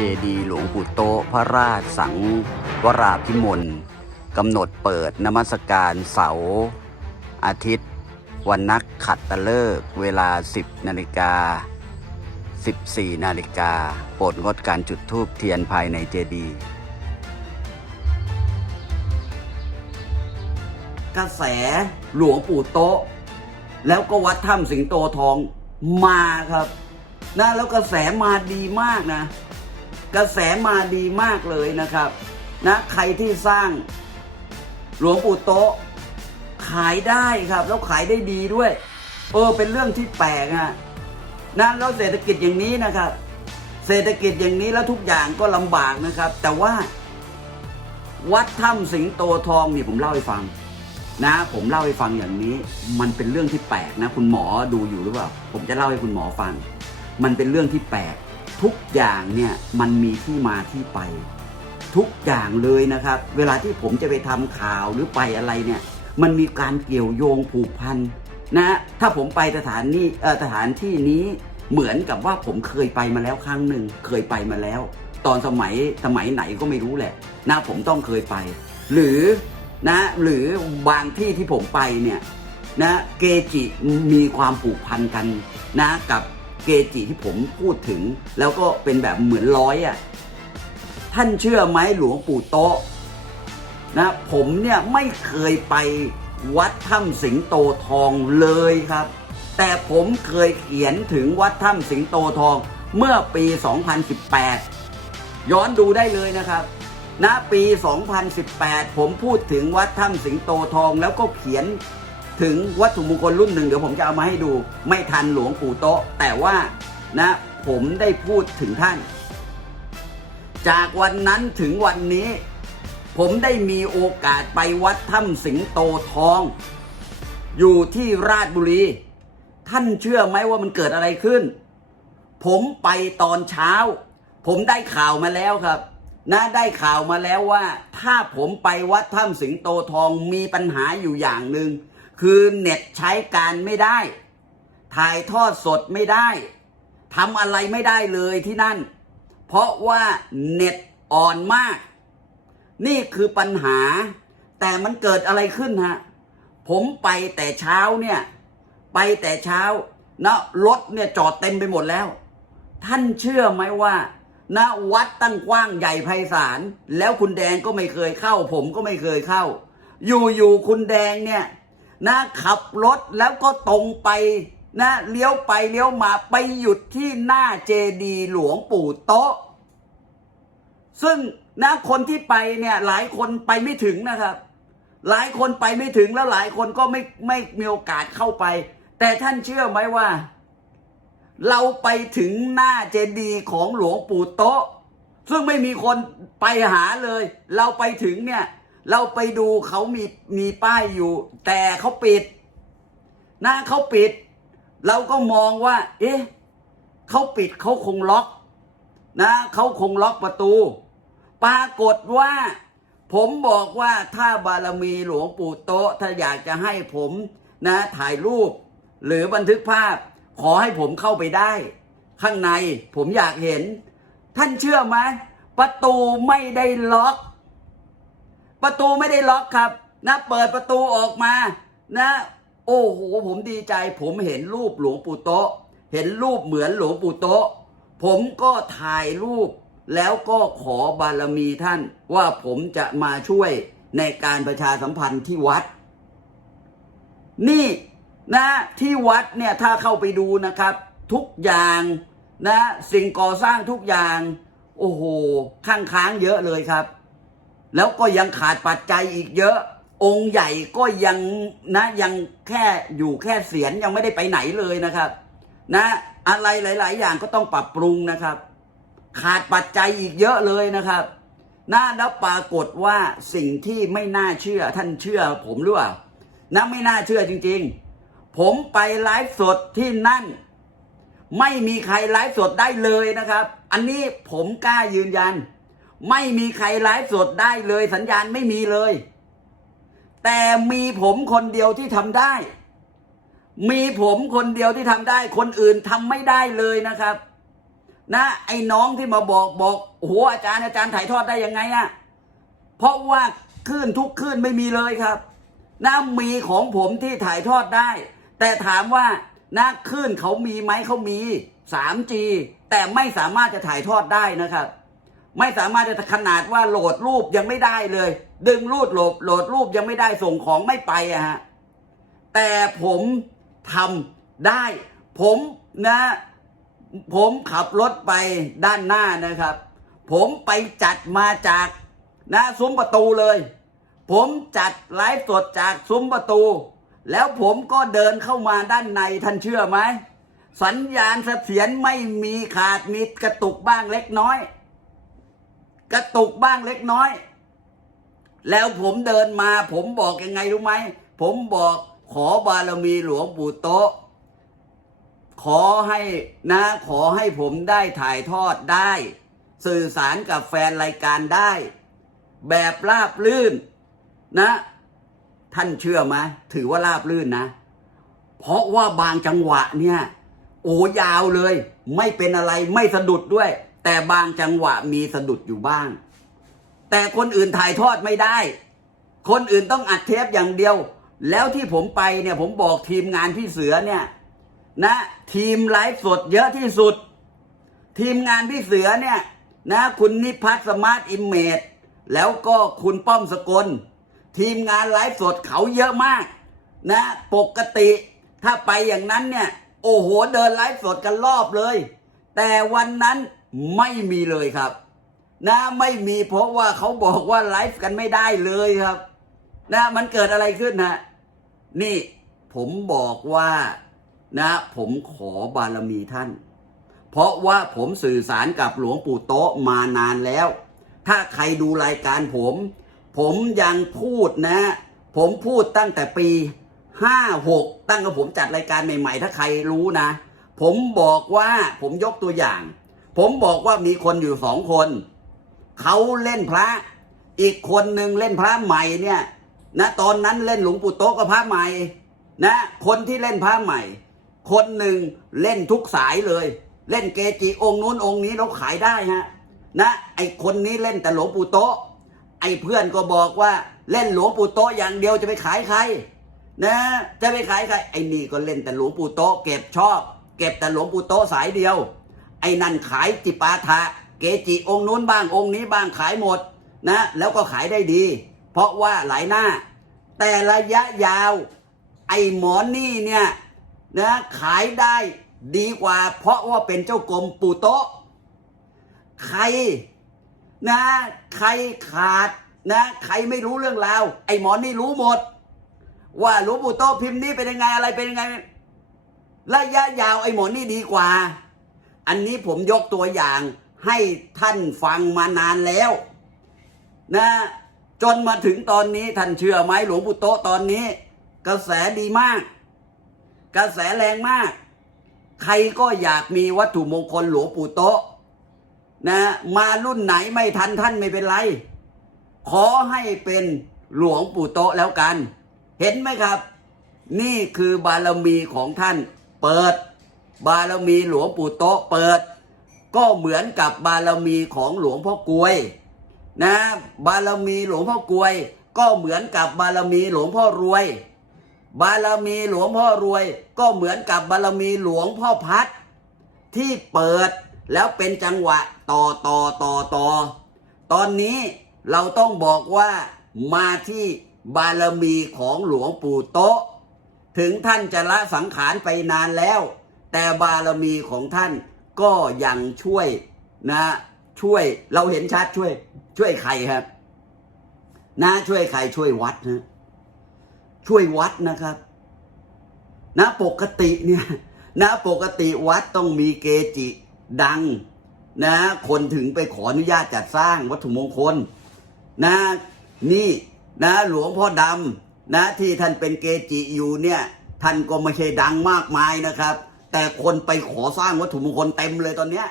เจดีย์หลวงปู่โตพระราชสังวราพิมลกำหนดเปิดนมัสการเสาร์อาทิตย์ วันนักขัดตะเลิกเวลา 10นาฬิกา14นาฬิกาโปรดงดการจุดธูปเทียนภายในเจดีย์กระแสหลวงปู่โตะแล้วก็วัดถ้ำสิงโตทองมาครับนะแล้วกระแสมาดีมากนะ กระแสมาดีมากเลยนะครับนะใครที่สร้างหลวงปู่โตะขายได้ครับ แล้วขายได้ดีด้วยเออเป็นเรื่องที่แปลกอะนะแล้วเศรษฐกิจอย่างนี้นะครับ เศรษฐกิจอย่างนี้แล้วทุกอย่างก็ลำบากนะครับ แต่ว่า วัดถ้ำสิงโตทองนี่ผมเล่าให้ฟัง นะ ผมเล่าให้ฟังอย่างนี้ มันเป็นเรื่องที่แปลกนะ คุณหมอดูอยู่หรือเปล่า ผมจะเล่าให้คุณหมอฟัง มันเป็นเรื่องที่แปลก ทุกอย่างเนี่ยมันมีที่มาที่ไป ทุกอย่างเลยนะครับ เวลาที่ผมจะไปทำข่าวหรือไปอะไรเนี่ยมันมีการเกี่ยวโยงผูกพันนะถ้าผมไปสถานนี้สถานที่นี้เหมือนกับว่าผมเคยไปมาแล้วครั้งหนึ่งเคยไปมาแล้ว ตอนสมัยสมัยไหนก็ไม่รู้แหละนะผมต้องเคยไป หรือนะหรือบางที่ที่ผมไปเนี่ยนะเกจิมีความผูกพันกันนะกับ เกจิที่ผมพูดถึง แล้วก็เป็นแบบเหมือนร้อยอะ่ะท่านเชื่อไหมหลวงปู่โตะนะผมเนี่ยไม่เคยไปวัดถ้ำสิงโตทองเลยครับ แต่ผมเคยเขียนถึงวัดถ้ำสิงโตทองเมื่อปี 2018 ย้อนดูได้เลยนะครับณปี 2018 ผมพูดถึงวัดถ้ำสิงโตทองแล้วก็เขียน ถึงวัตถุมงคลรุ่นหนึ่งเดี๋ยวผมจะเอามาให้ดู ไม่ทันหลวงปู่โตะแต่ว่านะผมได้พูดถึงท่าน จากวันนั้นถึงวันนี้ ผมได้มีโอกาสไปวัดถ้ำสิงโตทอง อยู่ที่ราชบุรี ท่านเชื่อไหมว่ามันเกิดอะไรขึ้น ผมไปตอนเช้า ผมได้ข่าวมาแล้วครับนะได้ข่าวมาแล้วว่า ถ้าผมไปวัดถ้ำสิงโตทองมีปัญหาอยู่อย่างหนึ่ง คือเน็ตใช้การไม่ได้ ถ่ายทอดสดไม่ได้ทำอะไรไม่ได้เลยที่นั่น เพราะว่าเน็ตอ่อนมาก นี่คือปัญหา แต่มันเกิดอะไรขึ้นฮะ ผมไปแต่เช้าเนี่ย ไปแต่เช้านะรถเนี่ยจอดเต็มไปหมดแล้ว ท่านเชื่อไหมว่านะวัดตั้งกว้างใหญ่ไพศาลแล้วคุณแดงก็ไม่เคยเข้า ผมก็ไม่เคยเข้า อยู่ๆคุณแดงเนี่ย นะขับรถแล้วก็ตรงไปนะเลี้ยวไปเลี้ยวมาไปหยุดที่หน้าเจดีหลวงปู่โตะซึ่งนะคนที่ไปเนี่ยหลายคนไปไม่ถึงนะครับ หลายคนไปไม่ถึงแล้วหลายคนก็ไม่ไม่มีโอกาสเข้าไป แต่ท่านเชื่อไหมว่า เราไปถึงหน้าเจดีของหลวงปู่โตะซึ่งไม่มีคนไปหาเลย เราไปถึงเนี่ย เราไปดูเขามีมีป้ายอยู่ แต่เขาปิดหน้าเขาปิด เราก็มองว่า เอ๊ะเขาปิดเขาคงล็อก นะเขาคงล็อกประตู ปรากฏว่า ผมบอกว่าถ้าบารมีหลวงปู่โตะถ้าอยากจะให้ผมนะถ่ายรูป หรือบันทึกภาพ ขอให้ผมเข้าไปได้ ข้างในผมอยากเห็น ท่านเชื่อไหมประตูไม่ได้ล็อก ประตูไม่ได้ล็อกครับ นะ เปิดประตูออกมา นะ โอ้โห ผมดีใจ ผมเห็นรูปหลวงปู่โตะเห็นรูปเหมือนหลวงปู่โตะผมก็ถ่ายรูป แล้วก็ขอบารมีท่าน ว่าผมจะมาช่วยในการประชาสัมพันธ์ที่วัด นี่นะที่วัดเนี่ยถ้าเข้าไปดูนะครับ ทุกอย่างนะ สิ่งก่อสร้างทุกอย่าง โอ้โหข้างค้างเยอะเลยครับ แล้วก็ยังขาดปัจจัยอีกเยอะ องค์ใหญ่ก็ยังนะยังแค่อยู่แค่เสียนยังไม่ได้ไปไหนเลยนะครับ นะอะไรหลาย ๆ อย่างก็ต้องปรับปรุงนะครับ ขาดปัจจัยอีกเยอะเลยนะครับนะแล้วปรากฏว่าสิ่งที่ไม่น่าเชื่อท่านเชื่อผมหรือเปล่านะไม่น่าเชื่อจริง ๆ ผมไปไลฟ์สดที่นั่น ไม่มีใครไลฟ์สดได้เลยนะครับ อันนี้ผมกล้ายืนยัน ไม่มีใครไลฟ์สดได้เลยสัญญาณไม่มีเลย แต่มีผมคนเดียวที่ทำได้ มีผมคนเดียวที่ทำได้ คนอื่นทำไม่ได้เลยนะครับ นะไอ้น้องที่มาบอกบอกโอ้โหอาจารย์อาจารย์ถ่ายทอดได้ยังไงอะเพราะว่าคลื่นทุกคลื่นไม่มีเลยครับนะมีของผมที่ถ่ายทอดได้ แต่ถามว่านะคลื่นเขามีไหมเขามี 3G แต่ไม่สามารถจะถ่ายทอดได้นะครับ ไม่สามารถจะขนาดว่าโหลดรูปยังไม่ได้เลย ดึงรูดโหลดโหลดรูปยังไม่ได้ส่งของไม่ไปอะฮะแต่ผมทำได้ ผมนะ ผมขับรถไปด้านหน้านะครับ ผมไปจัดมาจากนะซุ้มประตูเลย ผมจัดไลฟ์สดจากซุ้มประตู แล้วผมก็เดินเข้ามาด้านในท่านเชื่อไหมสัญญาณเสถียรไม่มีขาดมีกระตุกบ้างเล็กน้อย กระตุกบ้างเล็กน้อย แล้วผมเดินมา ผมบอกยังไงรู้ไหม ผมบอกขอบารมีหลวงปู่โตะขอให้นะ ขอให้ผมได้ถ่ายทอดได้ สื่อสารกับแฟนรายการได้ แบบราบลื่นนะ ท่านเชื่อไหมถือว่าราบลื่นนะ เพราะว่าบางจังหวะเนี่ย โอ้ยาวเลย ไม่เป็นอะไรไม่สะดุดด้วย แต่บางจังหวะมีสะดุดอยู่บ้าง แต่คนอื่นถ่ายทอดไม่ได้ คนอื่นต้องอัดเทปอย่างเดียว แล้วที่ผมไปเนี่ยผมบอกทีมงานพี่เสือเนี่ยนะทีมไลฟ์สดเยอะที่สุด ทีมงานพี่เสือเนี่ยนะคุณนิพัฒน์สมาร์ทอิมเมจแล้วก็คุณป้อมสกล ทีมงานไลฟ์สดเขาเยอะมากนะปกติถ้าไปอย่างนั้นเนี่ย โอ้โหเดินไลฟ์สดกันรอบเลย แต่วันนั้น ไม่มีเลยครับ นะไม่มีเพราะว่าเขาบอกว่าไลฟ์กันไม่ได้เลยครับ นะมันเกิดอะไรขึ้นนะนี่ผมบอกว่านะ ผมขอบารมีท่าน เพราะว่าผมสื่อสารกับหลวงปู่โตะมานานแล้ว ถ้าใครดูรายการผม ผมยังพูดนะ ผมพูดตั้งแต่ปีห้าหกตั้งแต่ผมจัดรายการใหม่ๆ ถ้าใครรู้นะ ผมบอกว่าผมยกตัวอย่าง ผมบอกว่ามีคนอยู่สองคน เขาเล่นพระ อีกคนหนึ่งเล่นพระใหม่เนี่ยนะตอนนั้นเล่นหลวงปู่โต๊ะก็พระใหม่นะคนที่เล่นพระใหม่ คนหนึ่งเล่นทุกสายเลย เล่นเกจิองค์นู้นองค์นี้เราขายได้ฮะนะไอคนนี้เล่นแต่หลวงปู่โต๊ะ ไอเพื่อนก็บอกว่าเล่นหลวงปู่โต๊ะอย่างเดียวจะไปขายใครนะจะไปขายใครไอนี่ก็เล่นแต่หลวงปู่โต๊ะเก็บชอบ เก็บแต่หลวงปู่โต๊ะสายเดียว ไอ้นั่นขายจิปาถะเกจิองค์นู้นบ้างองค์นี้บ้างขายหมดนะแล้วก็ขายได้ดี เพราะว่าหลายหน้า แต่ระยะยาว ไอ้หมอนี่เนี่ยนะขายได้ดีกว่า เพราะว่าเป็นเจ้ากรมปู่โต๊ะใครนะใครขาดนะใครไม่รู้เรื่องราวไอ้หมอนี่รู้หมด ว่าหลวงปู่โต๊ะพิมพ์นี้เป็นยังไงอะไรเป็นยังไงระยะยาวไอ้หมอนี่ดีกว่า อันนี้ผมยกตัวอย่างให้ท่านฟังมานานแล้ว นะ จนมาถึงตอนนี้ท่านเชื่อไหมหลวงปู่โตตอนนี้ กระแสดีมาก กระแสแรงมาก ใครก็อยากมีวัตถุมงคลหลวงปู่โตนะมารุ่นไหนไม่ทันท่านไม่เป็นไร ขอให้เป็นหลวงปู่โตแล้วกัน เห็นไหมครับ นี่คือบารมีของท่านเปิด บารมีหลวงปู่โตะเปิด ก็เหมือนกับบารมีของหลวงพ่อกลวยนะบารมีหลวงพ่อกลวย ก็เหมือนกับบารมีหลวงพ่อรวย บารมีหลวงพ่อรวย ก็เหมือนกับบารมีหลวงพ่อพัด ที่เปิดแล้วเป็นจังหวะต่อต่อต่อต่อตอนนี้เราต้องบอกว่ามาที่บารมีของหลวงปู่โตะถึงท่านจะละสังขารไปนานแล้ว แต่บารมีของท่านก็ยังช่วยนะ ช่วยเราเห็นชัดช่วย ช่วยใครครับ นะช่วยใครช่วยวัดนะช่วยวัดนะครับ นะปกติเนี่ยนะปกติวัดต้องมีเกจิดัง นะ คนถึงไปขออนุญาตจัดสร้างวัตถุมงคล นะนี่นะหลวงพ่อดำนะที่ท่านเป็นเกจิอยู่เนี่ย ท่านก็ไม่ใช่ดังมากมายนะครับ แต่คนไปขอสร้างวัตถุมงคลเต็มเลยตอนเนี้ย